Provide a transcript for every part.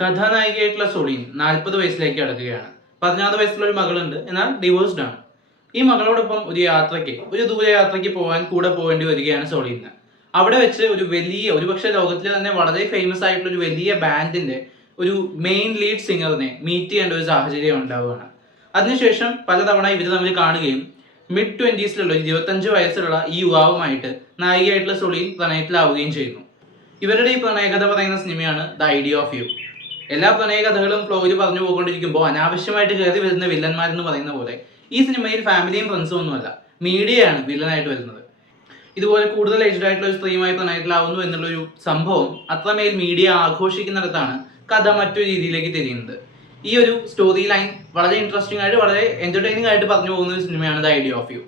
കഥാനായികയായിട്ടുള്ള സൊളീൻ 40 വയസ്സിലേക്ക് കടക്കുകയാണ്. 16 വയസ്സുള്ള ഒരു മകളുണ്ട്, എന്നാൽ ഡിവോഴ്സ്ഡ് ആണ്. ഈ മകളോടൊപ്പം ഒരു ദൂരയാത്രയ്ക്ക് പോകാൻ കൂടെ പോകേണ്ടി വരികയാണ് സൊളീന്. അവിടെ വെച്ച് ഒരുപക്ഷെ ലോകത്തിലെ തന്നെ വളരെ ഫേമസ് ആയിട്ടുള്ള ഒരു വലിയ ബാൻഡിന്റെ ഒരു മെയിൻ ലീഡ് സിംഗറിനെ മീറ്റ് ചെയ്യേണ്ട ഒരു സാഹചര്യം ഉണ്ടാവുകയാണ്. അതിനുശേഷം പലതവണ ഇവർ തമ്മിൽ കാണുകയും മിഡ് 20s 25 വയസ്സുള്ള ഈ യുവാവുമായിട്ട് നായികയായിട്ടുള്ള സൊളീൻ പ്രണയത്തിലാവുകയും ചെയ്യുന്നു. ഇവരുടെ ഈ പ്രണയകഥ പറയുന്ന സിനിമയാണ് ദ ഐഡിയ ഓഫ് യു. എല്ലാ പ്രണയകഥകളും ഫ്ലോയിൽ പറഞ്ഞു പോയിക്കൊണ്ടിരിക്കുമ്പോൾ അനാവശ്യമായിട്ട് കയറി വരുന്ന വില്ലന്മാരെന്ന് പറയുന്ന പോലെ ഈ സിനിമയിൽ ഫാമിലിയും ഫ്രണ്ട്സും ഒന്നുമല്ല, മീഡിയയാണ് വില്ലനായിട്ട് വരുന്നത്. ഇതുപോലെ കൂടുതൽ ഏജ്ഡ് ആയിട്ടുള്ള ഒരു സ്ത്രീയുമായി പ്രണയത്തിലാവുന്നു എന്നുള്ളൊരു സംഭവം അത്രമേൽ മീഡിയ ആഘോഷിക്കുന്നിടത്താണ് കഥ മറ്റൊരു രീതിയിലേക്ക് തിരിയുന്നത്. ഈ ഒരു സ്റ്റോറി ലൈൻ വളരെ ഇൻട്രസ്റ്റിംഗ് ആയിട്ട് വളരെ എന്റർടൈനിങ് ആയിട്ട് പറഞ്ഞു പോകുന്ന ഒരു സിനിമയാണ് ദ ഐഡിയ ഓഫ് യു.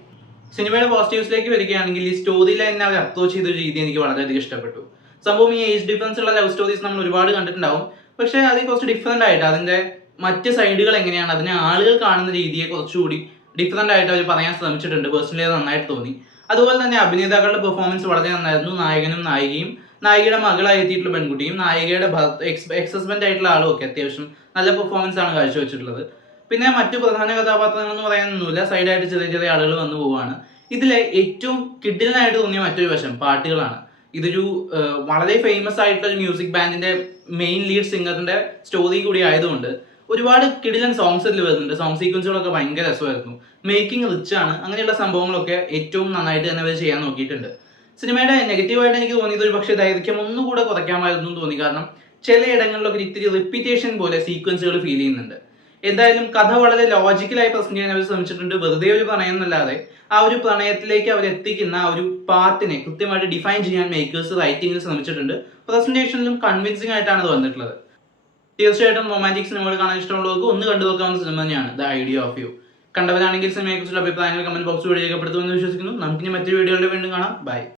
സിനിമയുടെ പോസിറ്റീവ്സിലേക്ക് വരികയാണെങ്കിൽ ഈ സ്റ്റോറി ലൈനിനെ അവർ അപ്രോച്ച് ചെയ്ത രീതി എനിക്ക് വളരെയധികം ഇഷ്ടപ്പെട്ടു. സംഭവം ഈ ഏജ് ഡിഫറൻസ് ഉള്ള ലവ് സ്റ്റോറീസ് നമ്മൾ ഒരുപാട് കണ്ടിട്ടുണ്ടാവും, പക്ഷേ അതിൽ കുറച്ച് ഡിഫറെന്റ് ആയിട്ട് അതിന്റെ മറ്റ് സൈഡുകൾ എങ്ങനെയാണ് അതിനെ ആളുകൾ കാണുന്ന രീതിയെ കുറച്ചുകൂടി ഡിഫറെന്റ് ആയിട്ട് അവർ പറയാൻ ശ്രമിച്ചിട്ടുണ്ട്. പേഴ്സണലി അത് നന്നായിട്ട് തോന്നി. അതുപോലെ തന്നെ അഭിനേതാക്കളുടെ പെർഫോമൻസ് വളരെ നന്നായിരുന്നു. നായകനും നായികയും, നായികയുടെ മകളായി എത്തിയിട്ടുള്ള പെൺകുട്ടിയും, നായികയുടെ എക്സ് ഹസ്ബൻഡ് ആയിട്ടുള്ള ആളും ഒക്കെ അത്യാവശ്യം നല്ല പെർഫോമൻസ് ആണ് കാഴ്ചവെച്ചിട്ടുള്ളത്. പിന്നെ മറ്റു പ്രധാന കഥാപാത്രങ്ങൾ എന്ന് പറയാനൊന്നുമില്ല, സൈഡായിട്ട് ചെറിയ ചെറിയ ആളുകൾ വന്നു പോവുകയാണ്. ഇതിലെ ഏറ്റവും കിഡിലനായിട്ട് തോന്നിയ മറ്റൊരു വശം പാട്ടുകളാണ്. ഇതൊരു വളരെ ഫേമസ് ആയിട്ടുള്ള ഒരു മ്യൂസിക് ബാൻഡിന്റെ മെയിൻ ലീഡ് സിംഗറിന്റെ സ്റ്റോറി കൂടി ആയതുകൊണ്ട് ഒരുപാട് കിടിലൻ സോങ്സ് ഇതിൽ വരുന്നുണ്ട്. സോങ് സീക്വൻസുകളൊക്കെ ഭയങ്കര രസമായിരുന്നു. മേക്കിംഗ് റിച്ച് ആണ്. അങ്ങനെയുള്ള സംഭവങ്ങളൊക്കെ ഏറ്റവും നന്നായിട്ട് തന്നെ അവർ ചെയ്യാൻ നോക്കിയിട്ടുണ്ട്. സിനിമയുടെ നെഗറ്റീവായിട്ട് എനിക്ക് തോന്നിയത് ഒരു പക്ഷേ ദൈർഘ്യം ഒന്നുകൂടെ കുറയ്ക്കാമായിരുന്നു എന്ന് തോന്നി. കാരണം ചിലയിടങ്ങളിലൊക്കെ ഇത്തിരി റിപ്പീറ്റേഷൻ പോലെ സീക്വൻസുകൾ ഫീൽ ചെയ്യുന്നുണ്ട്. എന്തായാലും കഥ വളരെ ലോജിക്കലായി പ്രസന്റ് ചെയ്യാൻ അവർ ശ്രമിച്ചിട്ടുണ്ട്. വെറുതെ ഒരു പ്രണയം എന്നല്ലാതെ ആ ഒരു പ്രണയത്തിലേക്ക് അവർ എത്തിക്കുന്ന ആ ഒരു പാത്തിനെ കൃത്യമായിട്ട് ഡിഫൈൻ ചെയ്യാൻ മേക്കേഴ്സ് റൈറ്റിംഗിൽ ശ്രമിച്ചിട്ടുണ്ട്. പ്രസന്റേഷനിലും കൺവിൻസിംഗ് ആയിട്ടാണ് അത് വന്നിട്ടുള്ളത്. തീർച്ചയായിട്ടും റൊമാൻറ്റിക് സിനിമകൾ കാണാൻ ഇഷ്ടമുള്ളവർക്ക് ഒന്ന് കണ്ടു നോക്കാവുന്ന സിനിമ തന്നെയാണ് ദ ഐഡിയ ഓഫ് യു. കണ്ടവരാണെങ്കിൽ സിനിമയെക്കുറിച്ചുള്ള അഭിപ്രായങ്ങൾ കമന്റ് ബോക്സിലൂടെ രേഖപ്പെടുത്തുമെന്ന് വിശ്വസിക്കുന്നു. നമുക്കിനി മറ്റൊരു വീഡിയോയുടെ വീണ്ടും കാണാം. ബൈ.